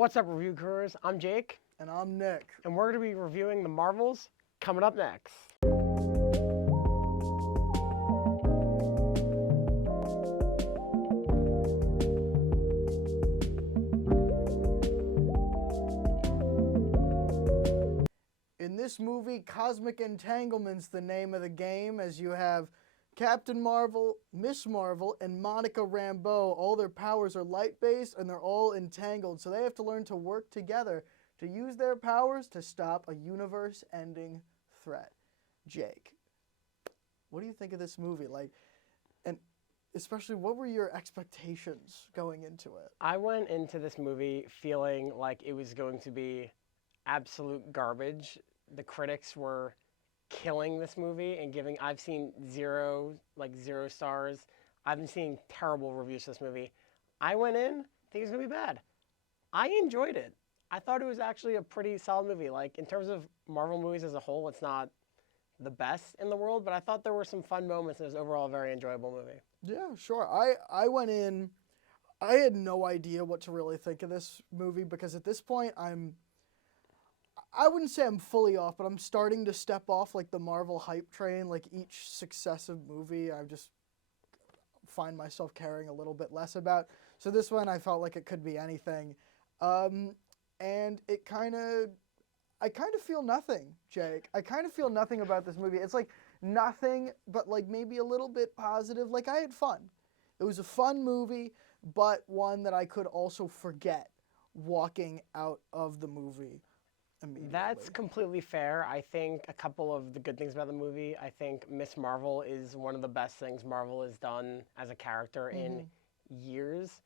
What's up, review crews? I'm Jake, And I'm Nick. and we're going to be reviewing the Marvels coming up next. In this movie, Cosmic Entanglement's the name of the game, as you have Captain Marvel, Miss Marvel, and Monica Rambeau. All their powers are light-based, and they're all entangled, so they have to learn to work together to use their powers to stop a universe-ending threat. Jake, what do you think of this movie? And especially, what were your expectations going into it? I went into this movie feeling like it was going to be absolute garbage. The critics were killing this movie and giving, I've seen zero stars. I've been seeing terrible reviews for this movie. I went in thinking it was going to be bad. I enjoyed it. I thought it was actually a pretty solid movie. Like, in terms of Marvel movies as a whole, it's not the best in the world, but I thought there were some fun moments and it was overall a very enjoyable movie. Yeah, sure. I went in, I had no idea what to really think of this movie because at this point I wouldn't say I'm fully off, but I'm starting to step off like the Marvel hype train. Like each successive movie, I just find myself caring a little bit less about. So this one, I felt like it could be anything, and I kind of feel nothing, Jake. I kind of feel nothing about this movie. It's like nothing, but like maybe a little bit positive. Like I had fun. It was a fun movie, but one that I could also forget walking out of the movie immediately. That's completely fair. I think a couple of the good things about the movie, I think Miss Marvel is one of the best things Marvel has done as a character in years.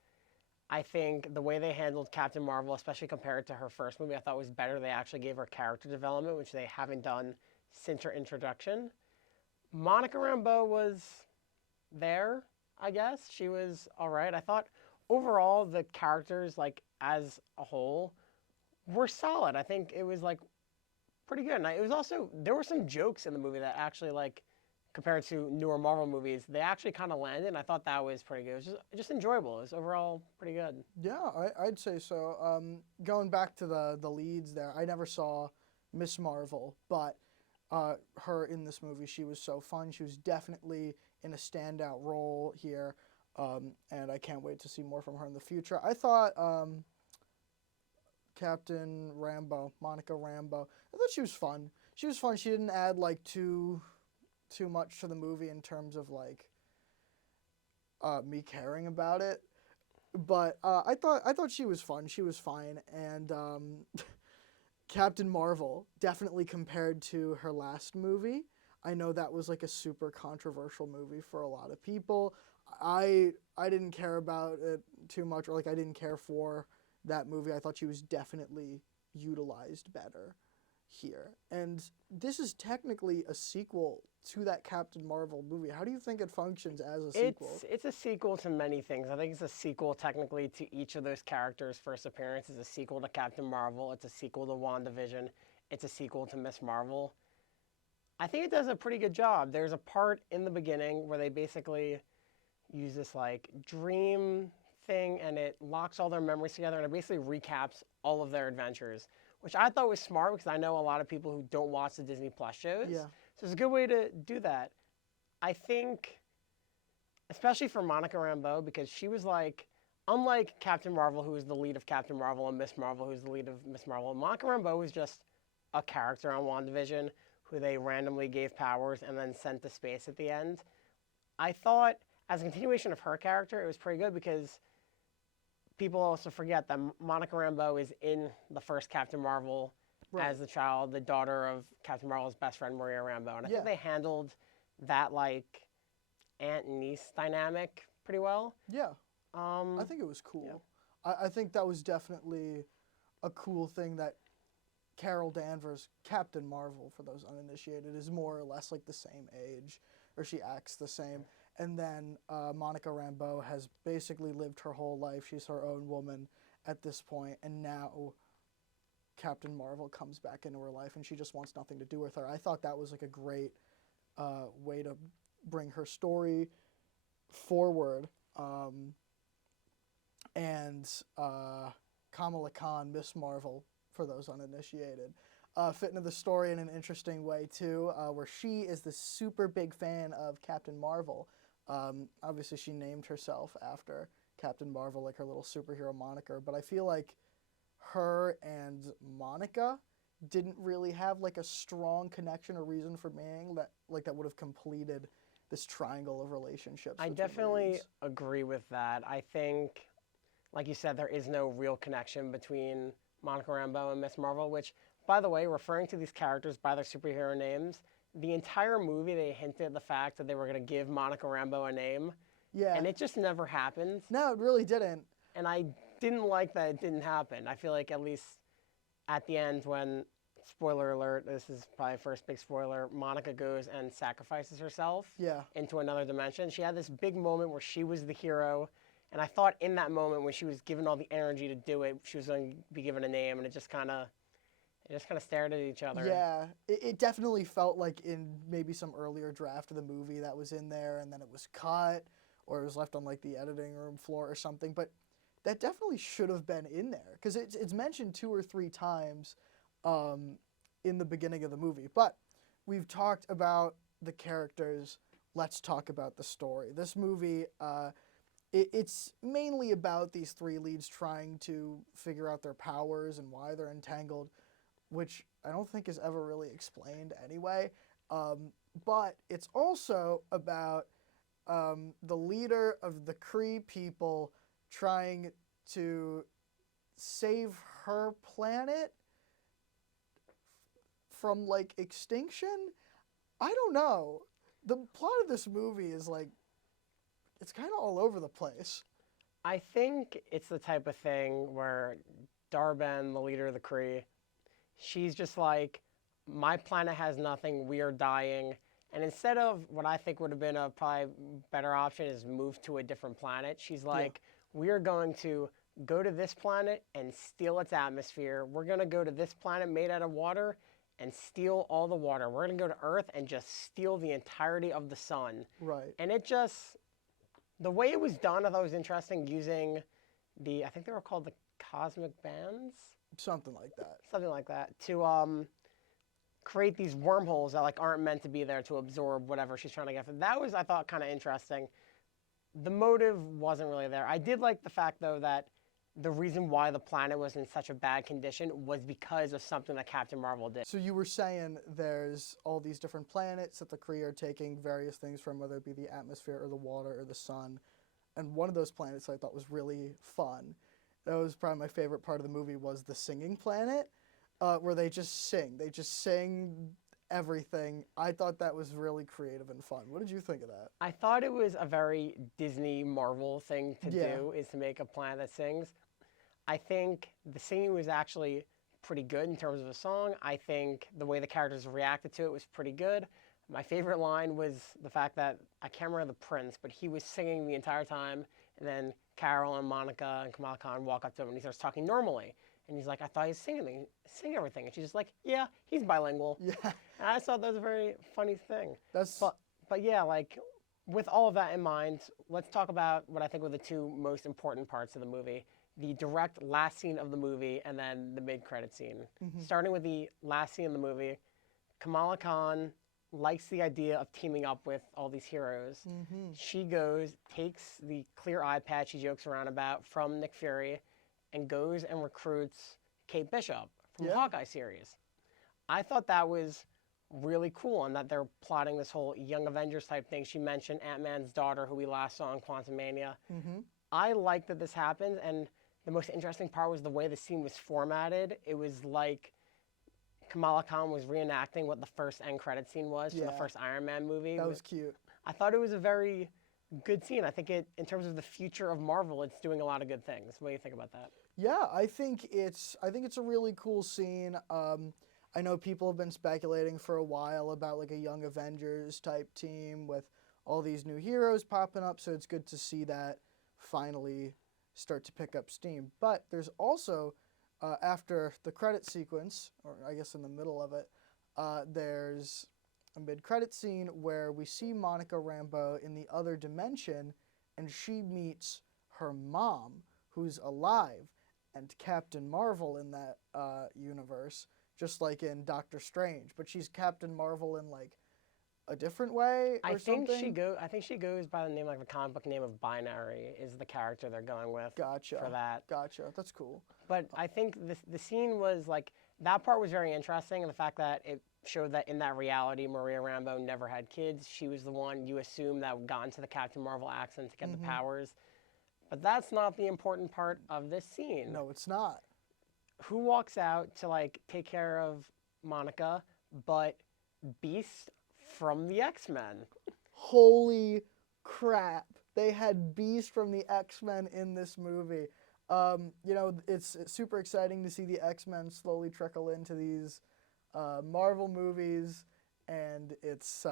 I think the way they handled Captain Marvel, especially compared to her first movie, I thought was better. They actually gave her character development, which they haven't done since her introduction. Monica Rambeau was there, I guess. She was all right. I thought overall the characters, like as a whole, were solid. I think it was like pretty good. And it was also, there were some jokes in the movie that actually, like, compared to newer Marvel movies, they actually kind of landed, and I thought that was pretty good. It was just enjoyable. It was overall pretty good. Yeah, I'd say so. Going back to the leads there, I never saw Miss Marvel, but her in this movie, she was so fun. She was definitely in a standout role here, and I can't wait to see more from her in the future. I thought Captain Rambeau, Monica Rambeau, I thought she was fun. She was fun. She didn't add like too much to the movie in terms of like me caring about it. But I thought she was fun. She was fine, and Captain Marvel definitely compared to her last movie. I know that was like a super controversial movie for a lot of people. I didn't care about it too much, or like I didn't care for that movie. I thought she was definitely utilized better here. And this is technically a sequel to that Captain Marvel movie. How do you think it functions as a sequel? It's a sequel to many things. I think it's a sequel technically to each of those characters' first appearance. It's a sequel to Captain Marvel. It's a sequel to Wandavision. It's a sequel to Miss Marvel. I think it does a pretty good job. There's a part in the beginning where they basically use this like dream thing and it locks all their memories together and it basically recaps all of their adventures, which I thought was smart because I know a lot of people who don't watch the Disney Plus shows. Yeah. So it's a good way to do that. I think, especially for Monica Rambeau, because she was like, unlike Captain Marvel, who was the lead of Captain Marvel, and Miss Marvel, who's the lead of Miss Marvel, Monica Rambeau was just a character on WandaVision who they randomly gave powers and then sent to space at the end. I thought, as a continuation of her character, it was pretty good because people also forget that Monica Rambeau is in the first Captain Marvel as the child, the daughter of Captain Marvel's best friend, Maria Rambeau. And I think they handled that, like, aunt and niece dynamic pretty well. Yeah. I think it was cool. Yeah. I think that was definitely a cool thing that Carol Danvers, Captain Marvel, for those uninitiated, is more or less like the same age, or she acts the same. And then Monica Rambeau has basically lived her whole life. She's her own woman at this point, and now Captain Marvel comes back into her life, and she just wants nothing to do with her. I thought that was like a great way to bring her story forward, and Kamala Khan, Miss Marvel, for those uninitiated, fit into the story in an interesting way too, where she is this super big fan of Captain Marvel. Obviously, she named herself after Captain Marvel, like her little superhero moniker. But I feel like her and Monica didn't really have like a strong connection or reason for being that would have completed this triangle of relationships. I between the definitely leads. agree with that. I think, like you said, there is no real connection between Monica Rambeau and Miss Marvel, which, by the way, referring to these characters by their superhero names, the entire movie they hinted at the fact that they were going to give Monica Rambeau a name, Yeah. and it just never happened. No, it really didn't. And I didn't like that it didn't happen. I feel like at least at the end when, spoiler alert, this is probably first big spoiler, Monica goes and sacrifices herself Yeah. into another dimension. She had this big moment where she was the hero, and I thought in that moment when she was given all the energy to do it, she was going to be given a name, and it just kind of stared at each other. Yeah, it definitely felt like in maybe some earlier draft of the movie that was in there, and then it was cut, or it was left on like the editing room floor or something. But that definitely should have been in there because it's mentioned 2 or 3 times in the beginning of the movie. But we've talked about the characters. Let's talk about the story. This movie, it's mainly about these 3 leads trying to figure out their powers and why they're entangled, which I don't think is ever really explained anyway. But it's also about the leader of the Kree people trying to save her planet from like extinction. I don't know. The plot of this movie is like, it's kind of all over the place. I think it's the type of thing where Darben, the leader of the Kree, she's just like, my planet has nothing, we are dying. And instead of what I think would have been a probably better option is move to a different planet, she's like, we are going to go to this planet and steal its atmosphere. We're going to go to this planet made out of water and steal all the water. We're going to go to Earth and just steal the entirety of the sun. Right. And it just, the way it was done, I thought was interesting using I think they were called the cosmic bands? Something like that. To create these wormholes that like aren't meant to be there to absorb whatever she's trying to get. That was, I thought, kind of interesting. The motive wasn't really there. I did like the fact, though, that the reason why the planet was in such a bad condition was because of something that Captain Marvel did. So you were saying there's all these different planets that the Kree are taking various things from, whether it be the atmosphere or the water or the sun. And one of those planets I thought was really fun. That was probably my favorite part of the movie, was the singing planet, where they just sing. They just sing everything. I thought that was really creative and fun. What did you think of that? I thought it was a very Disney Marvel thing to do, is to make a planet that sings. I think the singing was actually pretty good in terms of the song. I think the way the characters reacted to it was pretty good. My favorite line was the fact that, I can't remember the prince, but he was singing the entire time, and then Carol and Monica and Kamala Khan walk up to him and he starts talking normally. And he's like, I thought he was singing everything. And she's just like, yeah, he's bilingual. Yeah. And I thought that was a very funny thing. That's But yeah, like, with all of that in mind, let's talk about what I think were the 2 most important parts of the movie. The direct last scene of the movie and then the mid-credit scene. Starting with the last scene of the movie, Kamala Khan likes the idea of teaming up with all these heroes. She goes, takes the clear eye patch she jokes around about from Nick Fury, and goes and recruits Kate Bishop from the Hawkeye series. I thought that was really cool, and that they're plotting this whole Young Avengers type thing. She mentioned Ant-Man's daughter, who we last saw in Quantumania. I like that this happened, and the most interesting part was the way the scene was formatted. It was like Kamala Khan was reenacting what the first end credit scene was from the first Iron Man movie. That was cute. I thought it was a very good scene. I think in terms of the future of Marvel, it's doing a lot of good things. What do you think about that? Yeah, I think it's a really cool scene. I know people have been speculating for a while about like a Young Avengers type team with all these new heroes popping up, so it's good to see that finally start to pick up steam. But there's also, after the credit sequence, or I guess in the middle of it, there's a mid-credit scene where we see Monica Rambeau in the other dimension, and she meets her mom, who's alive. and Captain Marvel in that universe, just like in Doctor Strange. But she's Captain Marvel in like a different way or something. I think she goes by the name, like the comic book name of Binary is the character they're going with. Gotcha. For that. Gotcha. That's cool. But I think the scene was like, that part was very interesting, and the fact that it showed that in that reality, Maria Rambeau never had kids. She was the one you assume that got into the Captain Marvel accent to get the powers. But that's not the important part of this scene. No, it's not. Who walks out to like take care of Monica but Beast from the X-Men? Holy crap. They had Beast from the X-Men in this movie. You know, it's super exciting to see the X-Men slowly trickle into these Marvel movies, and it's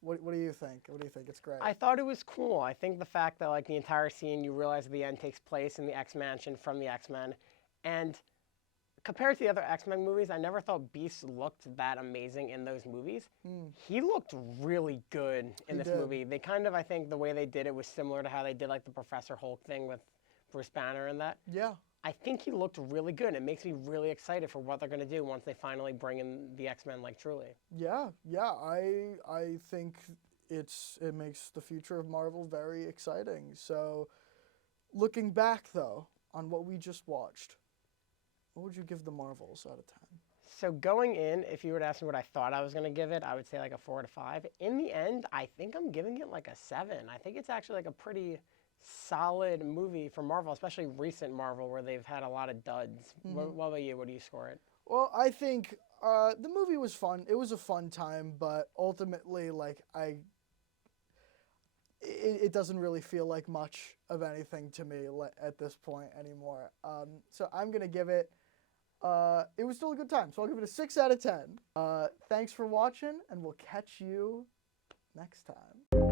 what do you think? What do you think? It's great. I thought it was cool. I think the fact that like the entire scene you realize at the end takes place in the X-Mansion from the X-Men, and compared to the other X-Men movies, I never thought Beast looked that amazing in those movies. He looked really good in this movie. They kind of, I think the way they did it was similar to how they did like the Professor Hulk thing with Bruce Banner and that. Yeah. I think he looked really good. It makes me really excited for what they're going to do once they finally bring in the X-Men, like truly. Yeah, yeah. I think it makes the future of Marvel very exciting. So, looking back though on what we just watched, what would you give the Marvels out of 10? So going in, if you were to ask me what I thought I was going to give it, I would say like a 4 to 5. In the end, I think I'm giving it like a 7. I think it's actually like a pretty solid movie for Marvel, especially recent Marvel where they've had a lot of duds. What about you? What do you score it? Well, I think the movie was fun. It was a fun time, but ultimately, like it doesn't really feel like much of anything to me at this point anymore. So I'm gonna give it. It was still a good time, so I'll give it a 6 out of 10. Thanks for watching, and we'll catch you next time.